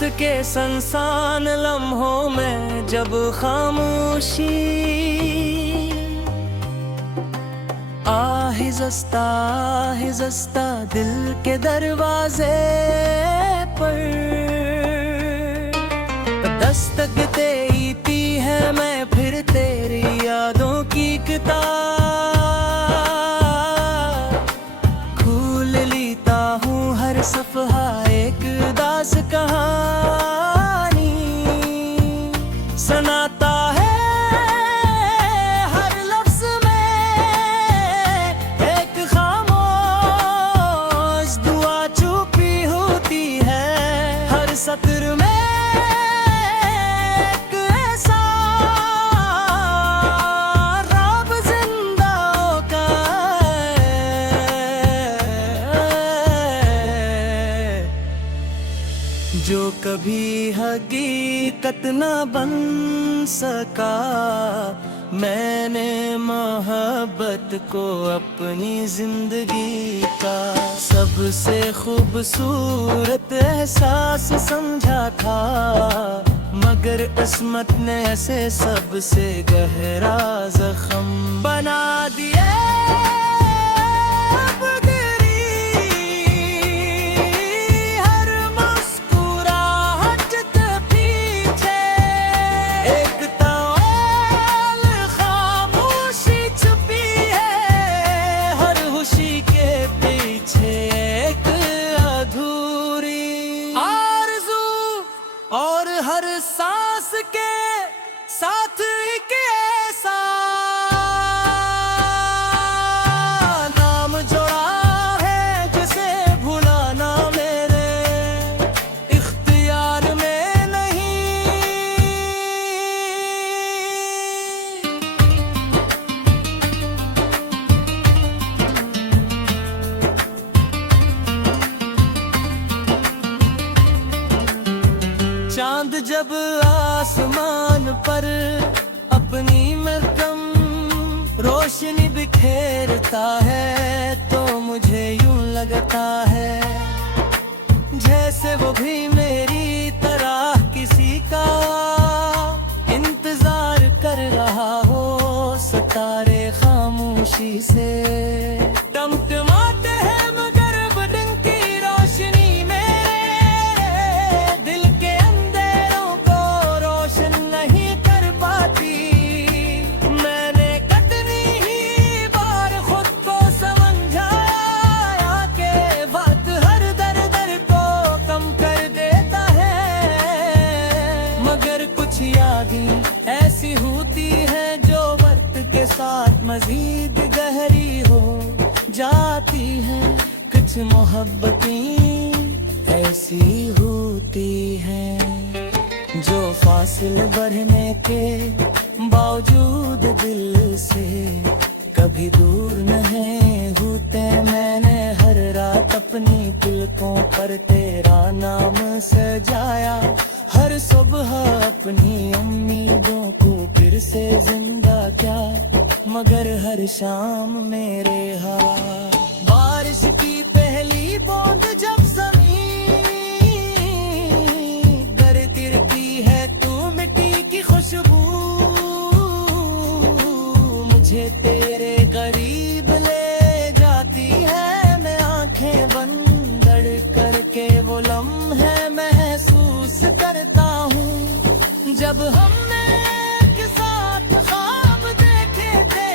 वक्त के संसान लम्हों में जब खामोशी आहिज़स्ता दिल के दरवाजे पर दस्तक देती है, मैं फिर तेरी यादों की किताब खोल लेता हूँ हर सफ़हा एक दास कहानी सुनाता है। हर लफ्ज़ में एक खामोश दुआ छुपी होती है, हर सत्र में एक ऐसा राब जिंदा का जो कभी हकीकत न बन सका। मैंने मोहब्बत को अपनी जिंदगी का सबसे खूबसूरत एहसास समझा था, मगर किस्मत ने ऐसे सबसे गहरा जख्म बना दिया। और हर सांस के साथ एक ऐसा नाम जोड़ा है जिसे भुलाना मेरे इख्तियार में नहीं। चांद जब आसमान पर अपनी महकम रोशनी बिखेरता है, तो मुझे यूं लगता है जैसे वो भी मेरी तरह किसी का इंतजार कर रहा हो। सितारे खामोशी से टमटमाते हैं, मगर बदन की रोशनी ऐसी होती है जो वक्त के साथ मजीद गहरी हो जाती है। कुछ मोहब्बतें ऐसी होती हैं जो फासिले बढ़ने के बावजूद दिल से कभी दूर नहीं होते। मैंने हर रात अपनी पलकों पर तेरा नाम सजाया, हर सुबह अपनी उम्मीदों को फिर से जिंदा क्या, मगर हर शाम मेरे हाथ बारिश की पहली बूंद जब ज़मीन पर गिरती है, तू मिट्टी की खुशबू मुझे तेरे करीब ले जाती है। मैं आंखें बंद करके वो लम्हे महसूस करता हूँ जब हमने एक साथ ख्वाब देखे थे,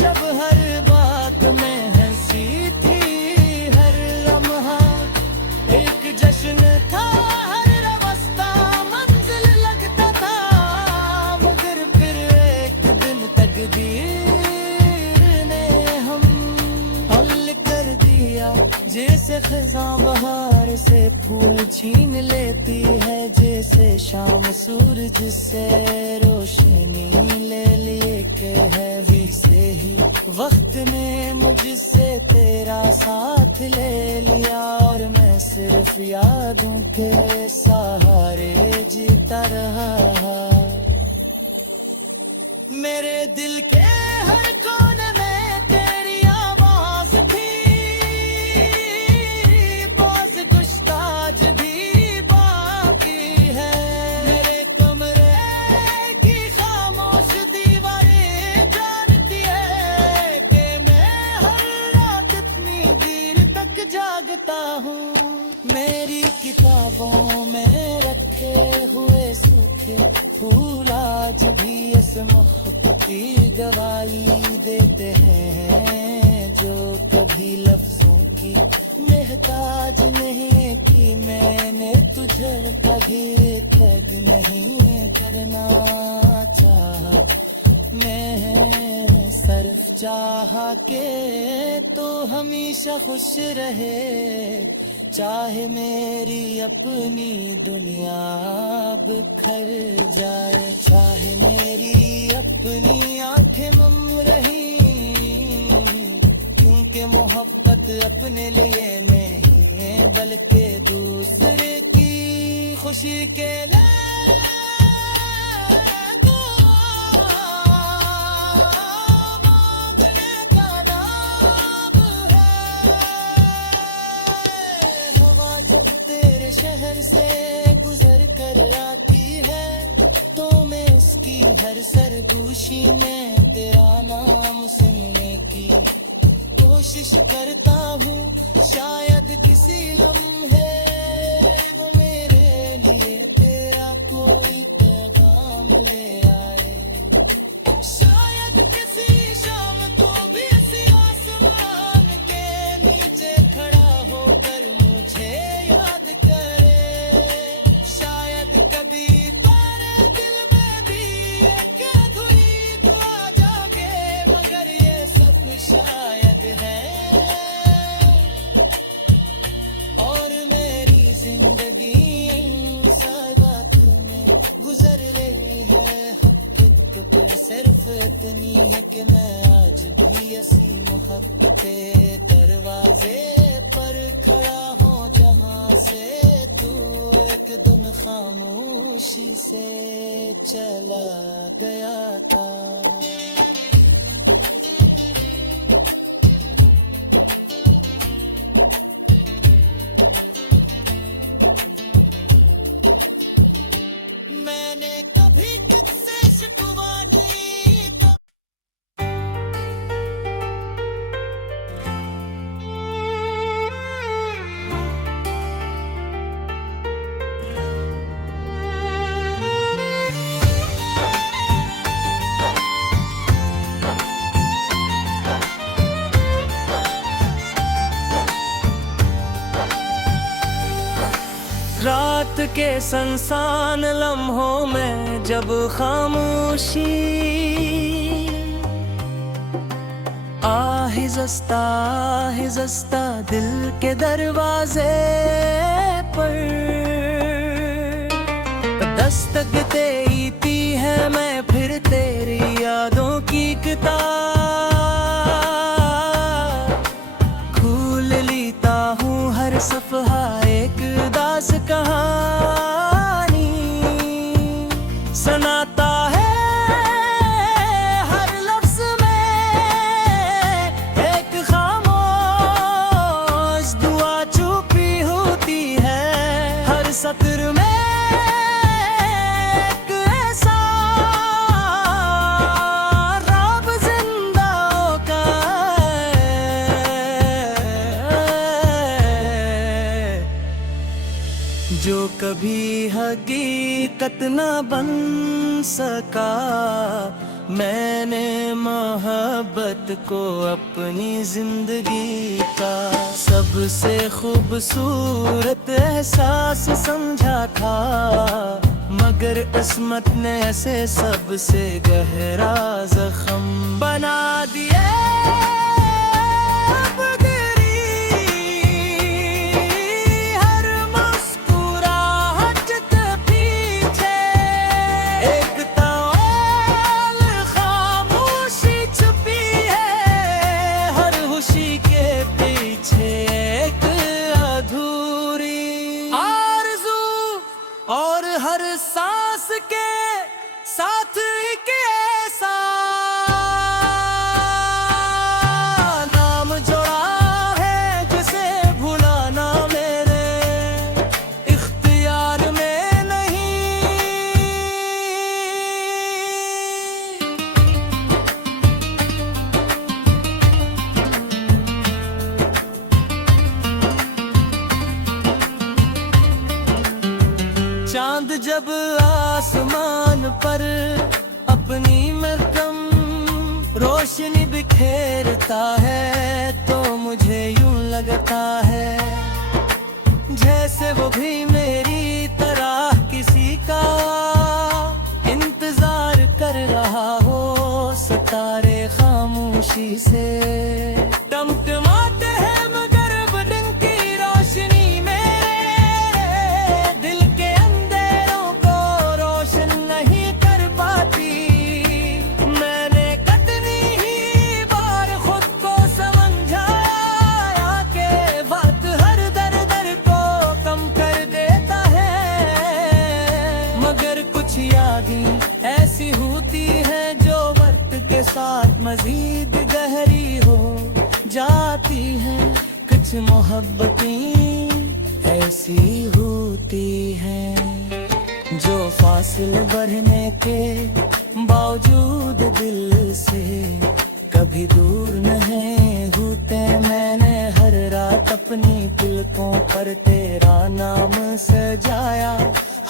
जब हर बात में हंसी थी, हर लम्हा एक जश्न था, हर रास्ता मंजिल लगता था। मगर फिर एक दिन तकदीर ने हम हल कर दिया, जैसे खज़ां बहार से फूल छीन लेती है, जैसे शाम सूरज से रोशनी ले लिए के है, वैसे ही वक्त ने मुझसे तेरा साथ ले लिया। और मैं सिर्फ यादों के सहारे जीता रहा। मेरे दिल के हर कोने में तेरी आवाज थी, बाज़ गुश्ताज भी बात मेरी किताबों में रखे हुए सूखे फूल आज भी इस मोहब्बत की गवाही देते हैं। जो कभी लफ्जों की मोहताज नहीं की मैंने तुझे कभी ठग नहीं करना चाहा। मैं सिर्फ चाहा के तो हमेशा खुश रहे, चाहे मेरी अपनी दुनिया बिखर जाए, चाहे मेरी अपनी आंखें मम रही, क्योंकि मोहब्बत अपने लिए नहीं बल्कि दूसरे की खुशी के लिए शहर से गुजर कर आती है तो मैं इसकी हर सरगोशी में तेरा नाम सुनने की कोशिश करता हूँ। शायद किसी लम्हे वो मेरे लिए तेरा कोई पैगाम ले आए, शायद किसी शाम को भी इसी आसमान के नीचे खड़ा होकर मुझे याद करे, शायद कभी तेरे दिल में भी एक अधूरी दुआ जागे, मगर ये सब शायद है। और मेरी जिंदगी साइबात में गुजर रही है, हकीकत तो सिर्फ इतनी है कि मैं आज भी ऐसी मोहब्बत के दरवाजे पर खड़ा हूँ जहाँ से तू एक दिन खामोशी से चला गया था। मैंने कभी तुझसे शिकवा नहीं तो रात के संसान लम्हों में जब खामोशी आहिज़ता दिल के दरवाजे पर दस्तक देती है, मैं फिर तेरी यादों की किताब खोल लेता हूँ, हर सफ़हा एक दास कहानी सुनाता है, हर लफ्ज़ में एक खामोश दुआ छुपी होती है, हर सत्र में एक ऐसा राब जिंदा का जो कभी हकीकत न बन सका। मैंने मोहब्बत को अपनी जिंदगी का सबसे खूबसूरत एहसास समझा था, मगर किस्मत ने ऐसे सबसे गहरा जख्म बना दिया। और हर सांस के साथ एक ऐसा चांद जब आसमान पर अपनी मरकम रोशनी बिखेरता है तो मुझे यूं लगता है जैसे वो भी मेरी तरह किसी का इंतजार कर रहा हो। सितारे खामोशी से टमटमाते हैं मगर दिन की रोशनी मेरे दिल के अंधेरों को रोशन नहीं कर पाती। मैंने कितनी ही बार खुद को समझाया कि वक्त हर दर्द को कम कर देता है, मगर कुछ यादें ऐसी होती है जो वक्त के साथ मजीद गहरी हो जाती है। कुछ मोहब्बतें ऐसी होती हैं जो फासिले बढ़ने के बावजूद दिल से कभी दूर नहीं होते। मैंने हर रात अपनी पलकों पर तेरा नाम सजाया,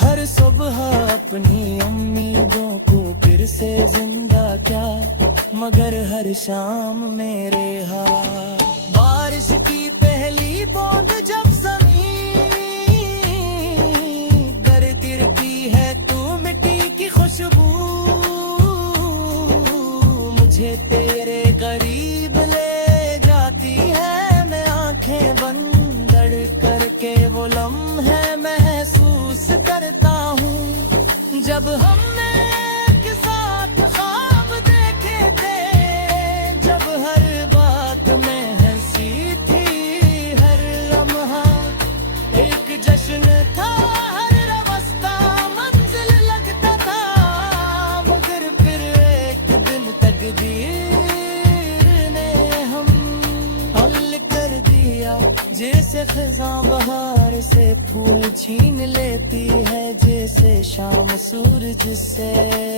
हर सुबह अपनी उम्मीदों को फिर से जिंदा क्या, मगर हर शाम मेरे हाथ बारिश की पहली बूंद जब जमीन गर तिरकी है तू मिट्टी की खुशबू मुझे तेरे करीब ले जाती है। मैं आंखें बंद करके वो लम्हे महसूस करता हूँ जब हमने एक साथ ख्वाब देखे थे, जब हर बात में हंसी थी, हर लम्हा एक जश्न था, हर रास्ता मंजिल लगता था, मगर फिर एक दिन तकदीर ने हम हल कर दिया। जैसे खज़ां बहार से फूल छीन लेती है, जैसे शाम सूरज से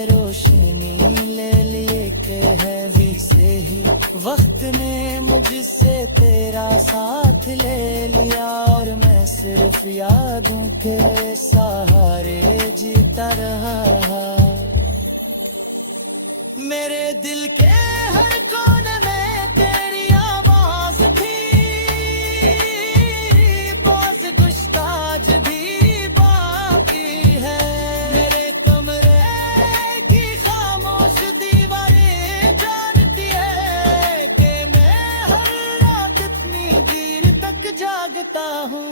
रोशनी ले लिए के है, वैसे ही वक्त ने मुझसे तेरा साथ ले लिया और मैं सिर्फ यादों के सहारे जीता रहा। मेरे दिल के हर कोने में तेरी आवाज थी, बाज़ गुश्ताज भी बाकी है। मेरे कमरे की खामोश दीवारें जानती है कि मैं हर रात इतनी देर तक जागता हूँ।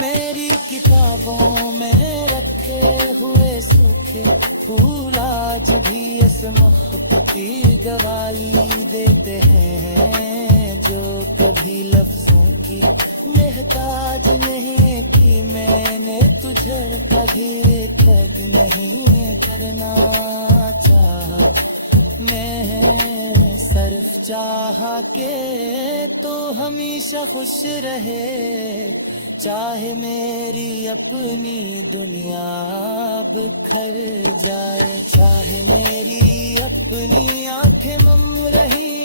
मेरी किताबों में रखे हुए सूखे फूल आज भी इस मोहब्बत की गवाही देते हैं जो कभी लफ्जों की मोहताज नहीं की। मैंने तुझे कभी कद नहीं करना चाहा, मैं सिर्फ चाहा के तो हमेशा खुश रहे, चाहे मेरी अपनी दुनिया बिखर जाए, चाहे मेरी अपनी आंखें मम रही,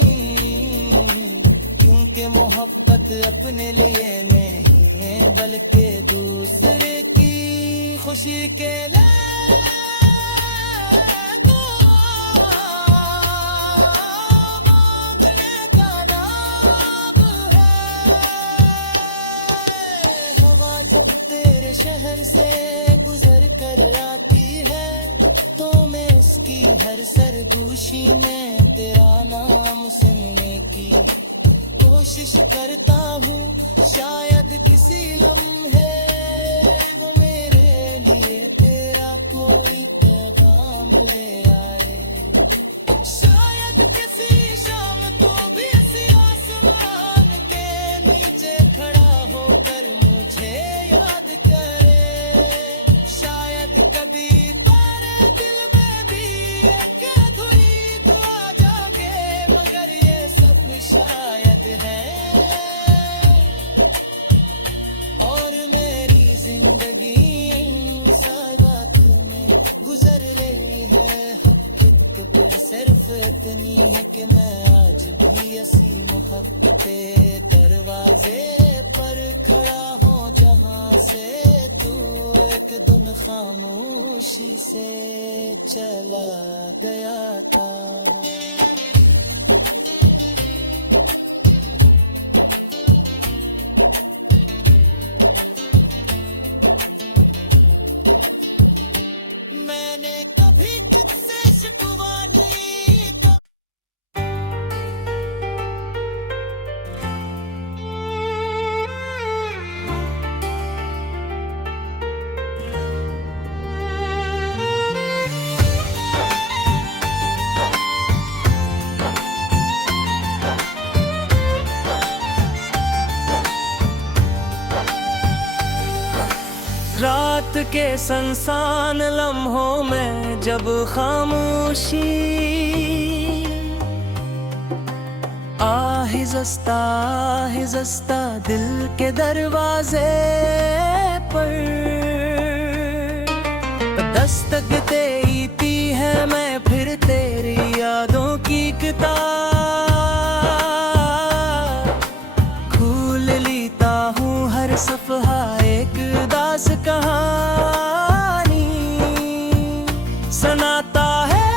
क्योंकि मोहब्बत अपने लिए नहीं बल्कि दूसरे की खुशी के लिए शहर से गुजर कर आती है तो मैं इसकी हर सरगोशी में तेरा नाम सुनने की कोशिश करता हूँ। शायद किसी लम्हे वो मेरे लिए तेरा कोई पैगाम ले आए, शायद किसी शाम को भी इसी आसमान के नीचे खड़ा होकर मुझे याद करे, शायद कभी तेरे दिल में भी एक अधूरी दुआ जागे, मगर ये सब शायद है और मेरे इतनी है कि मैं आज भी ऐसी मोहब्बते दरवाजे पर खड़ा हूँ जहाँ से तू एक दिन खामोशी से चला गया था। मैंने कभी तुझसे शिकवा नहीं रात के संसान लम्हों में जब खामोशी आहिज़ता दिल के दरवाजे पर दस्तक देती है मैं फिर तेरी यादों की किताब खोल लेता हूँ हर सफ़हा एक दास कहानी सुनाता है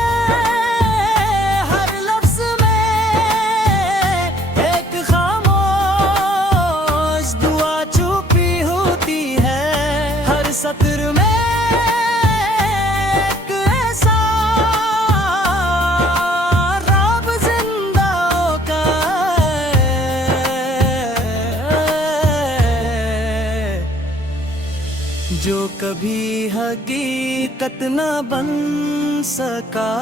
हर लफ्ज़ में एक खामोश दुआ छुपी होती है हर सत्र में एक ऐसा राब जिंदा का जो कभी हकीकत न बन सका।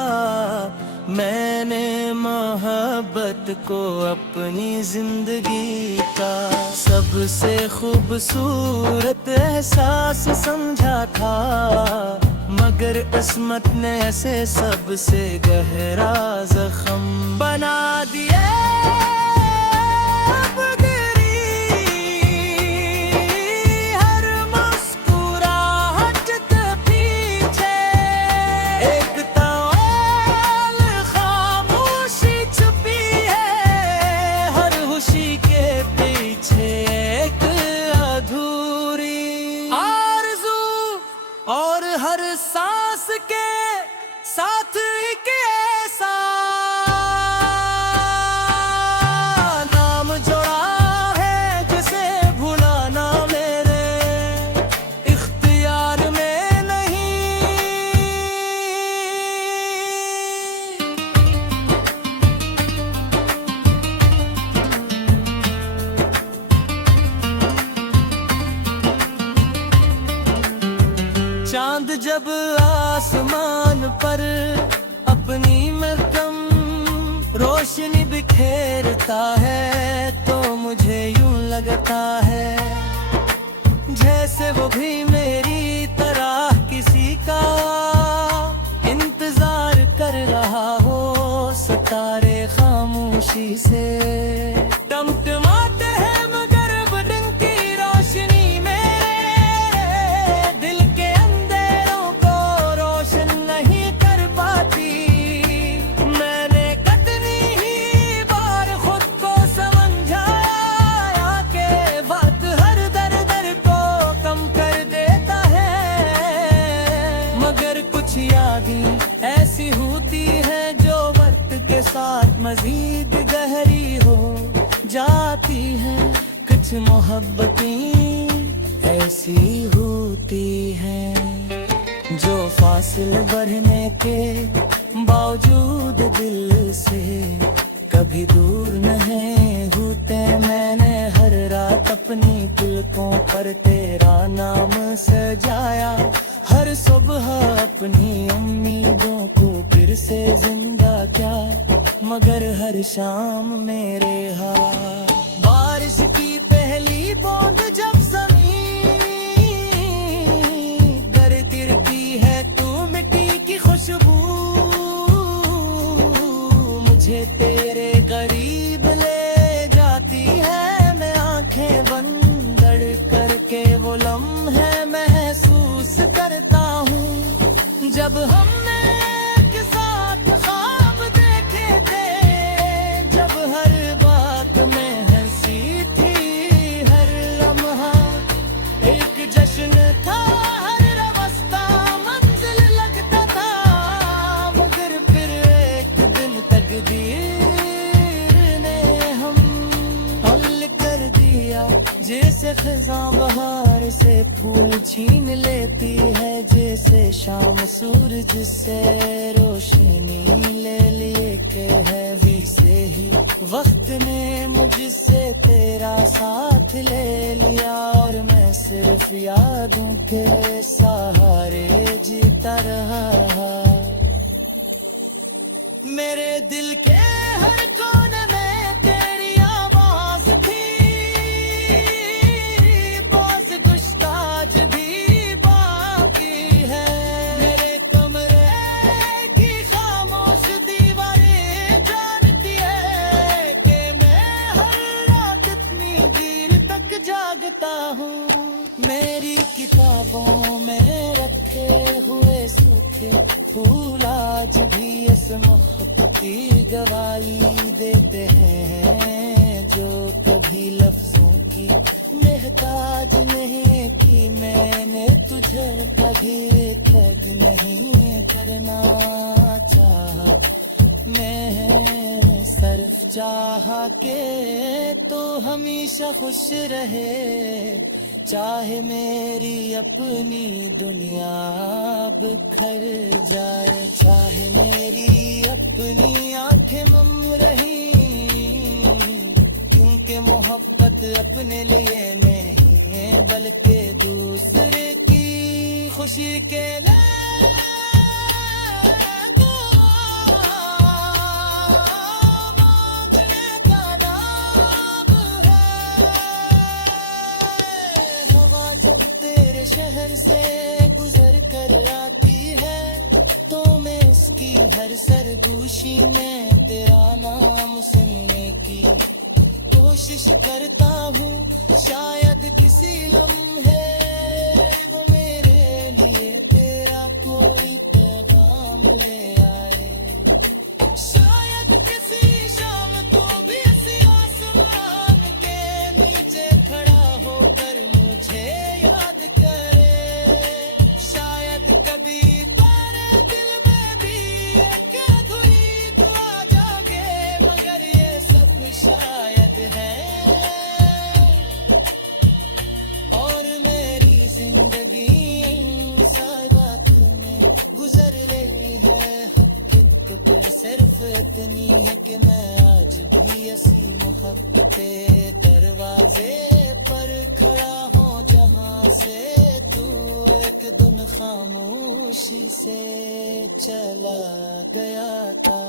मैंने मोहब्बत को अपनी जिंदगी का सबसे खूबसूरत एहसास समझा था, मगर किस्मत ने ऐसे सबसे गहरा जख्म बना दिया। और हर सांस के साथ एक ऐसा नाम जोड़ा है जिसे भुलाना मेरे इख्तियार में नहीं। चांद जब आसमान पर अपनी मरतम रोशनी बिखेरता है तो मुझे यूं लगता है जैसे वो भी मेरी तरह किसी का इंतजार कर रहा हो। सितारे खामोशी से टमटमाते हैं मगर दिन की रोशनी ऐसी होती है जो वक्त के साथ मजीद गहरी हो जाती है। कुछ मोहब्बतें ऐसी होती हैं जो फासिले बढ़ने के बावजूद दिल से कभी दूर नहीं होते। मैंने हर रात अपनी पलकों पर तेरा नाम सजाया, हर सुबह अपनी उम्मीदों को फिर से जिंदा क्या, मगर हर शाम मेरे हाथ बारिश की पहली बूंद जब ज़मीन गर गिरती है तू मिट्टी की खुशबू मुझे तेरे करीब ले जाती है। मैं आंखें बंद करके वो लम्हे महसूस करता हूँ जब हमने एक साथ ख्वाब देखे थे। जैसे खज़ां बहार से फूल छीन लेती है, जैसे शाम सूरज से रोशनी ले लिए के है भी से ही वक्त ने मुझसे तेरा साथ ले लिया, और मैं सिर्फ यादों के सहारे जीता रहा। मेरे दिल के हर कोने में तेरी आवाज थी, बाज गुश्ताज भी बाकी है। मेरे कमरे की खामोश दीवारें जानती है कि मैं हर रात इतनी देर तक जागता हूँ। मेरी किताबों में रखे हुए सूखे फूल आज भी इस मोहब्बत की गवाही देते हैं, जो कभी लफ्जों की मोहताज नहीं की। मैंने तुझे कभी ठग नहीं करना चाहा, मैं सिर्फ चाहा के तो हमेशा खुश रहे, चाहे मेरी अपनी दुनिया बिखर जाए, चाहे मेरी अपनी आंखें मम रही, क्योंकि मोहब्बत अपने लिए नहीं बल्कि दूसरे की खुशी के लिए शहर से गुजर कर आती है, तो मैं इसकी हर सरगोशी में तेरा नाम सुनने की कोशिश करता हूँ। शायद किसी लम्हे वो मेरे लिए तेरा कोई पैगाम ले आए, शायद किसी शाम को भी इसी आसमान के नीचे खड़ा होकर मुझे याद करे, शायद कभी तेरे दिल में भी एक अधूरी दुआ जागे, मगर ये सब शायद है। और मेरी जिंदगी साइबात में गुजर रही है, हकीकत सिर्फ इतनी है कि मैं आज भी ऐसी मोहब्बत के दरवाजे पर खड़ा हूँ, जहाँ से तू एक दिन खामोशी से चला गया था।